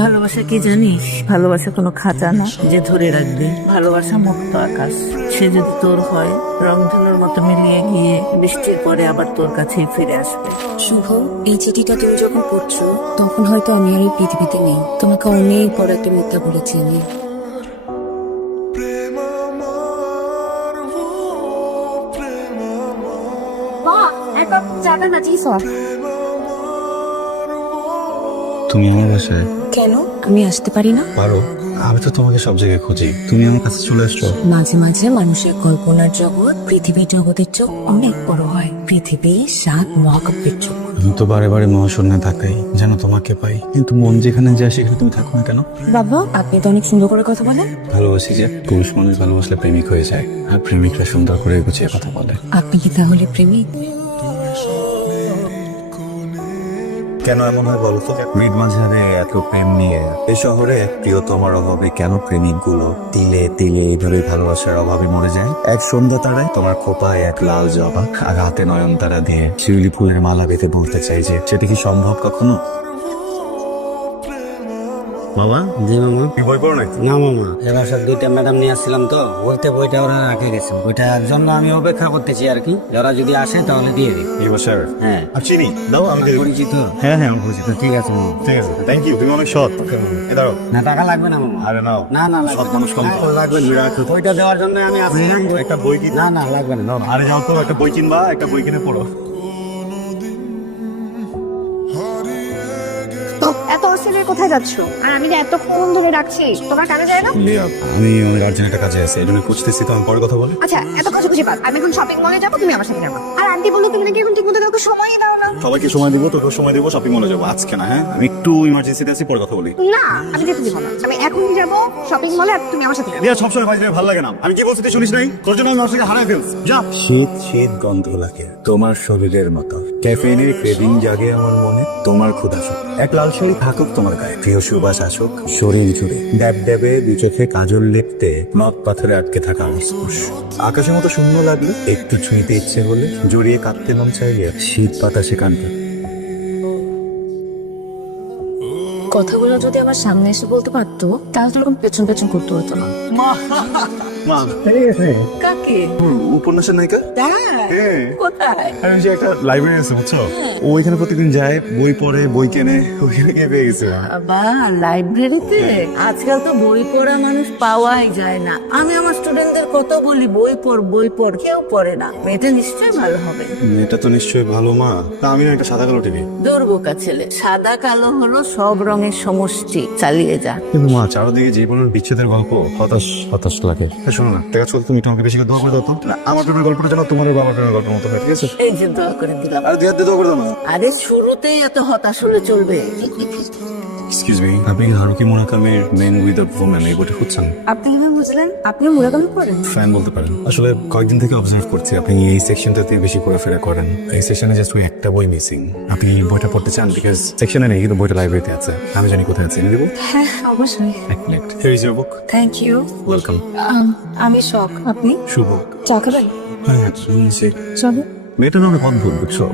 ভালোবাসা কি জানিস? ভালোবাসা কোনো খাঁচা না যে ধরে রাখবে। ভালোবাসা মুক্ত আকাশ, সে যদি তোর হয় রংধনুর মতো মিলিয়ে গিয়ে বৃষ্টির পরে আবার তোর কাছেই ফিরে আসবে। শুভ, এই চিঠিটা তুমি যখন পড়ছো তখন হয়তো আমি আর এই পৃথিবীতে নেই। তোমাকে অনেক বড় একটা মিথ্যা বলেছি আমি। তুমি আমার বাসায় কেন আমি আসতে পারি না? পারো, আমি তো তোমাকে সব জায়গায় খুঁজি, তুমি আমার কাছে চলে আসছো। মাঝে মাঝে মানুষের কল্পনার জগৎ পৃথিবীর জগতের চোখ অনেক বড় হয়। পৃথিবী 7 মহাকাব্যের চোখ। আমি তো বারে বারে মহাশূন্যে থাকাই যেন তোমাকে পাই, কিন্তু মন যেখানে যায় সেখানে তুমি থাকো না কেন? বাবা, আপনি তো অনেক সুন্দর করে কথা বলেন। ভালোবাসি যে, পুরুষ মানুষ ভালোবাসলে প্রেমিক হয়ে যায়, আর প্রেমিকরা সুন্দর করে গুছিয়ে কথা বলে। আপনি কি তাহলে প্রেমিক? কেন এমন হয় বলো তো? মৃদ মাঝারে এত প্রেম নিয়ে এই শহরে প্রিয়তমার অভাবে কেন প্রেমিক গুলো তিলে তিলে এইভাবে ভালোবাসার অভাবে মরে যায়? এক সন্ধ্যা তারায় তোমার খোপায় এক লাল জবা আর হাতে নয়নতারা দিয়ে শিউলি ফুলের মালা বেঁধে বলতে চাই যে সেটা কি সম্ভব কখনো? বাবা, জি মামা। কি বই পড়ো নাকি? না মামা, এবার সব 2টা ম্যাডাম নিয়ে আসছিলাম তো, বইটা ওরা রাখে গেছে। ওইটার জন্য আমি অপেক্ষা করতেছি আর কি, ওরা যদি আসে তাহলে দিয়ে দিই। এই বছর হ্যাঁ, আর চিনি দাও, আমি দিয়ে দেবো। পরিচিত। হ্যাঁ হ্যাঁ, আমি বুঝি। ঠিক আছে মামা। ঠিক আছে, থ্যাংক ইউ, তুমি অনেক সৎ। এ দাঁড়াও। না, টাকা লাগবে না মামা। আরে নাও, না না, সৎ মানুষ কম লাগবে না, লাগবে না। বইটা দেওয়ার জন্য আমি আসছি। একটা বই কিন। না না, লাগবে না। আরে যাও তো, একটা বই কিনবা, একটা বই কিনে পড়ো। এত অস্থিরের কোথায় যাচ্ছ? আর আমি না এতক্ষণ ধরে রাখছি, তোমার কানে যায় না? আমি অনেক আর্জেন্ট একটা কাজে আছি, এই জন্য খুঁজতেছি, তো আমি পরে কথা বলি। আচ্ছা, এত খুঁজে পাত, আমি এখন শপিং মলে যাবো, তুমি আমার সাথে যাবো। আর আন্টি বললো তুমি নাকি এখন ঠিক মতো কাউকে সময়ই দাও না। সবাইকে সময় দিব, তোকে সময় দিব, শপিং মলে যাবো আজকে না। হ্যাঁ, আমি একটু ইমার্জেন্সিতে আছি, পরে কথা বলি। না, আমি যেতে দিব না। আমি এখনই যাবো শপিং মলে, আর তুমি আমার সাথে যাবে। রিয়া, সবসময় ভাই ভালো লাগে না। আমি কি বলছি তুই শুনিস নাই? তোর জন্য আমি মানুষকে হারাই ফেলছি। যা। শীত শীত গন্ধ লাগে তোমার শরীরের মতো, ক্যাফেইনের ক্রেভিং জাগে আমার মনে, তোমার ক্ষুধা শুক। এক লাল শাড়ি থাকুক তোমার গায়ে, প্রিয় সুবাস আসুক শরীর জুড়ে, ড্যাব ড্যাবে দুই চোখে কাজল লেপতে নদ পাথরে আটকে থাকা আমার স্পর্শ। আকাশের মতো শূন্য লাগলে একটু ছুঁইতে ইচ্ছে হলে, জড়িয়ে কাঁদতে মন চাইলে শীত বাতাসে কানতে। কথাগুলো যদি আমার সামনে এসে বলতে পারতো তাহলে তো এরকম পেছন পেছন করতে হতো না। মা, কাকে? উপন্যাসের নায়িকা। হ্যাঁ, কোথায়? আমি যে একটা লাইব্রেরি আছে বুঝছো, ও এখানে প্রতিদিন যায়, বই পড়ে, বই কেনে, ওইখানে গিয়ে পেয়ে গেছে। বাবা, লাইব্রেরিতে আজকাল তো বই পড়া মানুষ পাওয়াই যায় না। আমি আমার স্টুডেন্টদের কত বলি বই পড় বই পড়, কেউ পড়ে না। মেয়েটা নিশ্চয়ই ভালো হবে। এটা তো নিশ্চয়ই ভালো মা। তা আমি না একটা সাদা কালো টিভি। দুর্বোকা ছেলে, সাদা কালো হলো সব রঙের সমষ্টি। চালিয়ে যা। কিন্তু মা, চারদিকে জীবনের বিচ্ছেদের গল্প, হতাশ হতাশ লাগে। শোনো না, দেখা চল, তুমি একটু আমাকে বেশি করে দোয়া করে দাও তো। না, আমার প্রেমের গল্পটা যেন তোমার বাবার প্রেমের গল্পের মতো হয়, ঠিক আছে? এই যে দোয়া করে দিলাম। আর দুই হাত দিয়ে দোয়া করে দাও না। আরে শুরুতেই এত হতাশ হলে চলবে? এক্সকিউজ মি, আপনি হারুকি মুরাকামির মেন উইদাউট ওম্যান এই বইটা খুঁজছেন? আপনি কিভাবে বুঝলেন? আপনি মুরাকামি পড়েন? ফ্যান বলতে পারেন। আসলে কয়েকদিন থেকে অবজার্ভ করছি আপনি এই সেকশনটাতে বেশি ঘোরাফেরা করেন। এই সেকশনে জাস্ট ওই একটা বই মিসিং। আপনি বইটা পড়তে চান? বিকজ সেকশনে নেই, কিন্তু বইটা লাইব্রেরিতে আছে। আমি জানি কোথায় আছে, এনে দেবো। হ্যাঁ, অবশ্যই। এক minute. Here is your book. Thank you. Welcome. আমি শখ। আপনি শুভ। চা খাবেন? হ্যাঁ, চলো। মেয়েটা অনেক অদ্ভুত বুঝছো,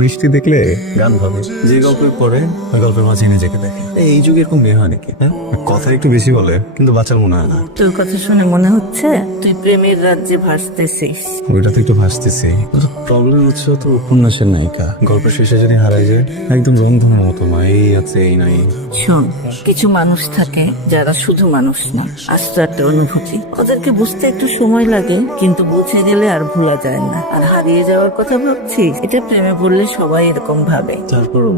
বৃষ্টি দেখলে গান ভাবে, যে গল্পের পরে ওই গল্পের মাঝে নিজেকে দেখে। এই যুগে এরকম মেয়ে হয় নাকি? হ্যাঁ, কথা একটু বেশি বলে কিন্তু বাচ্চার মনে হয় না। তোর কথা শুনে মনে হচ্ছে তুই প্রেমের রাজ্যে ভাসতেছিস। ওইটাতে একটু ভাসতেছি। প্রবলেম হচ্ছে তো উপন্যাসের নায়িকা গল্পের শেষে যদি হারাই যায়, একদম রংধনুর মতো মা, এই আছে এই নাই। শোন, কিছু মানুষ থাকে যারা শুধু মানুষ না, আস্ত একটা অনুভূতি। ওদেরকে বুঝতে একটু সময় লাগে, কিন্তু বুঝে গেলে আর ভোলা যায় না। আর হারিয়ে যাওয়ার কথা ভাবছিস, এটা প্রেমে পড়লে সবাই এরকম ভাবে। তারপরও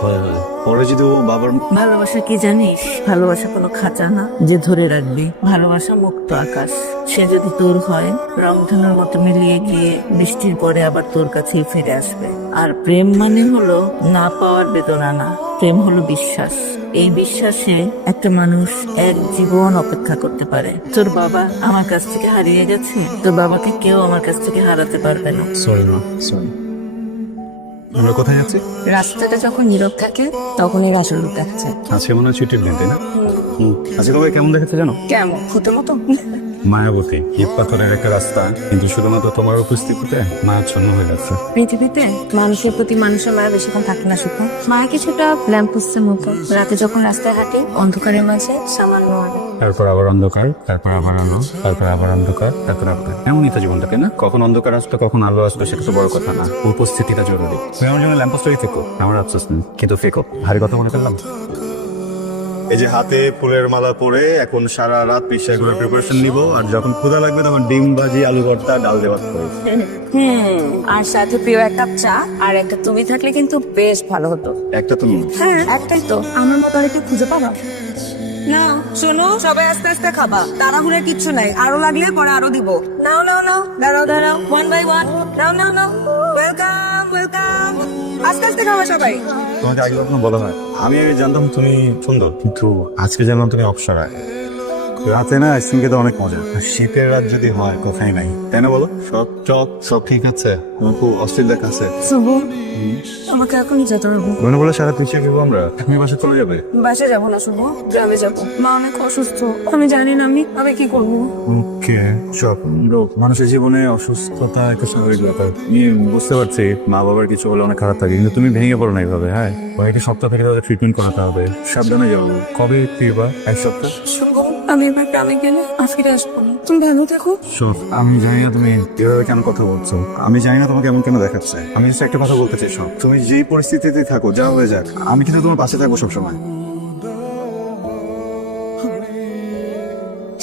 ভয় হয় পরে যদি ও বাবার। ভালোবাসা কি জানিস? ভালোবাসা কোনো খাঁচা না যে ধরে রাখবি। ভালোবাসা মুক্ত আকাশ, সে যদি তোর হয় রংধনুর মতো মিলিয়ে গিয়ে বৃষ্টির পরে আবার তোর কাছেই ফিরে আসবে। আর প্রেম মানে হলো না পাওয়ার বেদনা না, প্রেম হলো বিশ্বাস। এই বিশ্বাসে একটা মানুষ এক জীবন অপেক্ষা করতে পারে। তোর বাবা আমার কাছ থেকে হারিয়ে গেছে, তোর বাবাকে কেউ আমার কাছ থেকে হারাতে পারবে না। সরি মা, সরি। আমরা কোথায় যাচ্ছি? রাস্তাটা যখন নীরব থাকে তখন এর আসল রূপ দেখা যায়। আজকে মনে হয় ছুটির দিন, তাই না? আজকে তবে কেমন দেখাচ্ছে জানো? কেমন? ভূতের মতো? মায়াবতী ইট পাথরের একটা রাস্তা, কিন্তু শুধুমাত্র তোমার উপস্থিতিতে মায়াচ্ছন্ন হয়ে গেছে। পৃথিবীতে মানুষের প্রতি মানুষের মায়া বেশিক্ষণ থাকে না শুভ। মায়া কিছুটা ল্যাম্পপোস্টের মতো, রাতে যখন রাস্তায় হাঁটি অন্ধকারের মাঝে সামান্য আলো। তারপর আবার অন্ধকার, তারপর আবার আলো, তারপর আবার অন্ধকার, তারপর আবার এমনই তো জীবনটাকে না, কখন অন্ধকার আসতো কখন আলো আসতো সেটা তো বড় কথা না, উপস্থিতিটা জরুরি। তুমি আমার জন্য ল্যাম্পোস্টই ফেকো, আমার আফসোস নেই, কিন্তু ফেকো। ভারী কথা মনে করলাম। এই যে হাতে ফুলের মালা পরে এখন সারা রাত পিসা করে প্রিপারেশন নিব, আর যখন ক্ষুধা লাগবে তখন ডিম ভাজি, আলু ভর্তা, ডাল দেওয়া করে। আর সাথে প্রিয় এক কাপ চা আর একটা তুমি থাকলে কিন্তু বেশ ভালো হতো। একটা তুমি হ্যাঁ একটাই তো, আমার মতো আর একটু খুঁজে পাবা না। শোনো, সবাই আস্তে আস্তে খাবা, তাড়াহুড়োর কিচ্ছু নাই, আরো লাগলে পরে আরো দিব। নাও নাও নাও, দাঁড়াও দাঁড়াও, ওয়ান বাই ওয়ান, নাও নাও নাও। ওয়েলকাম ওয়েলকাম, আস্তে আস্তে খাওয়া সবাই। তোমাকে আগে কখনো বলা হয়? আমি জানতাম তুমি সুন্দর, কিন্তু আজকে জানলাম তুমি অপসরায়। রাতে না আইসক্রিম তো অনেক মজা, আর শীতের রাত যদি হয় কোথায় নাই, তাই না বলো? সব চক সব ঠিক আছে, তোমার খুব অস্থির দেখাচ্ছে। শুভ, আমাকে এখনই যেতে হবে। মনে বলে সারা পিছিয়ে গেবো আমরা, তুমি বাসা চলে যাবে? বাসে যাবো না শুভ, গ্রামে যাবো। মা অনেক অসুস্থ, আমি জানি না আমি কি করবো। ওকে, সব মানুষের জীবনে অসুস্থতা একটা স্বাভাবিক ব্যাপার। আমি বুঝতে পারছি মা বাবার কিছু হলে অনেক খারাপ থাকে, কিন্তু তুমি ভেঙে পড়ো না এইভাবে। হ্যাঁ, কয়েকটা সপ্তাহ থেকে তাদের ট্রিটমেন্ট করাতে হবে। সাবধানে যাও। কবে ফিরবা? এক সপ্তাহ। শুভ, আমি এবার গ্রামে গেলে আর ফিরে আসবো না। তুমি ভালো থেকো। শোন, আমি জানি না তুমি এভাবে কেন কথা বলছো, আমি জানি না তোমাকে এমন কেন দেখাচ্ছে। আমি just একটা কথা বলতে চাই, শোন, তুমি যে পরিস্থিতিতে থাকো, যা হয়ে যাক, আমি কিন্তু তোমার পাশে থাকবো সবসময়।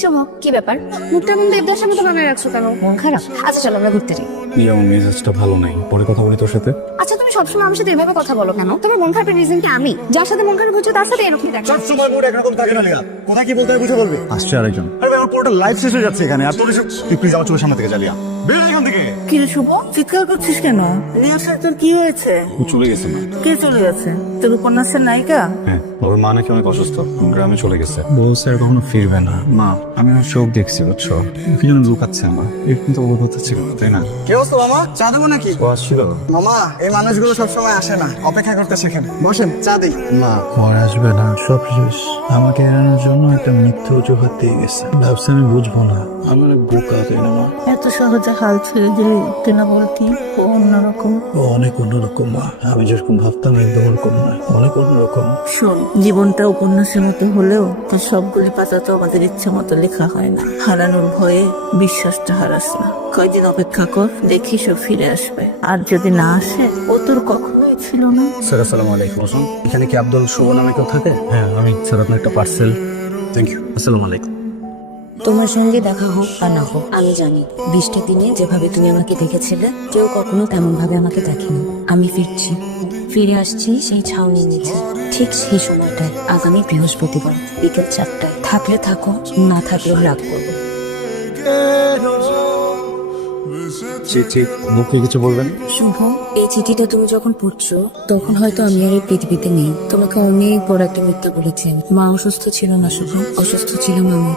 শুভ, কি ব্যাপার? মুখটা কিন্তু দেবদার সামনে তো বানায় রাখছো কেন? মন খারাপ? আচ্ছা চলো আমরা ঘুরতে যাই। আমার মেজাজটা ভালো নাই, পরে কথা বলি তোর সাথে। আচ্ছা তুমি সবসময় আমার সাথে এভাবে কথা বলো কেন? তোমার মন খারাপের রিজন কি আমি? যার সাথে মন খারাপ হচ্ছে তার সাথে এরকম দেখো। সবসময় মুড একরকম থাকে না লিয়া, কোথায় কি বলতে হয় বুঝে বলবি। আসছে আরেকজন। আরে ভাই, আমার পুরোটা লাইফ শেষ হয়ে যাচ্ছে এখানে, আর তোর এসব তুই প্লিজ আমার চোখের সামনে থেকে চালিয়া বের এখান থেকে। কি রে শুভ, চিৎকার করছিস কেন? রিয়ার সাথে তোর কি হয়েছে? ও চলে গেছে না? কে চলে গেছে? তোর উপন্যাসের নায়িকা? হ্যাঁ, ওর মা নাকি অনেক অসুস্থ, গ্রামে চলে গেছে, বলছে আর কখনো ফিরবে না। মা, আমি ওর চোখ দেখছি বুঝছো, কি যেন লুকাচ্ছে আমার, এরকম তো ওর হচ্ছে তাই না? কি অবস্থা মামা? চা দেবো নাকি? ও আসছিল। মামা, এই মানুষগুলো সবসময় আসে না, অপেক্ষা করতে শেখেন। বসেন, চা দিই। মা, পরে আসবে না, সব শেষ। আমাকে এড়ানোর জন্য একটা মিথ্যে অজুহাত দিয়ে গেছে, ভাবছি আমি বুঝবো না। আমার বোকা, তাই না মা? এত সহজে হাল ছেড়ে দিলি, তুই না বলতি ও অন্যরকম। ও অনেক অন্যরকম মা, আমি যেরকম ভাবতাম একদম ওরকম নয়, অনেক অন্যরকম। শোন, জীবনটা উপন্যাসের মতো হলেও তার সবগুলি পাতা তো আমাদের ইচ্ছে মতো লেখা হয় না। হারানোর ভয়ে বিশ্বাসটা হারাস না। কয়দিন অপেক্ষা কর, দেখিস ও ফিরে আসবে। আর যদি না আসে, ও তোর কখনোই ছিল না। স্যার আসসালামু আলাইকুম। এখানে কি আব্দুল শুভ নামে কেউ থাকে? হ্যাঁ আমি। স্যার আপনার একটা পার্সেল। Thank you. আসসালামু আলাইকুম। তোমার সঙ্গে দেখা হোক আর না হোক, আমি জানি 20টা দিনে যেভাবে তুমি আমাকে দেখেছিলে কেউ কখনো তেমন ভাবে আমাকে দেখেনি। আমি ফিরে আসছি সেই ছাউনির নিচে, ঠিক সেই সময়টায়, আগামী বৃহস্পতিবার বিকেল 4টায়। থাকলে থাকো, না থাকলেও রাগ করবো। চিঠি মুখে কিছু বলবেন? শুভ, এই চিঠিটা তুমি যখন পড়ছো তখন হয়তো আমি আর এই পৃথিবীতে নেই। তোমাকে অনেক বড় একটা মিথ্যা বলেছি। মা অসুস্থ ছিল না শুভ, অসুস্থ ছিলাম আমি।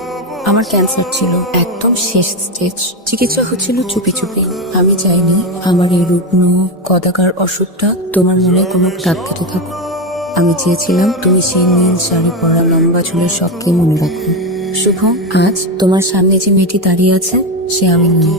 আমার ক্যান্সার ছিল একদম শেষ স্টেজ, চিকিৎসা হচ্ছিল চুপি চুপি। আমি চাইনি আমার এই রুগ্ন কদাকার অসুখটা তোমার মনে কোনো দাগ কেটে থাকো। আমি চেয়েছিলাম তুমি সেই নীল শাড়ি পরা লম্বা চুলের সবকে মনে রাখো। শুভ, আজ তোমার সামনে যে মেয়েটি দাঁড়িয়ে আছে সে আমি নই।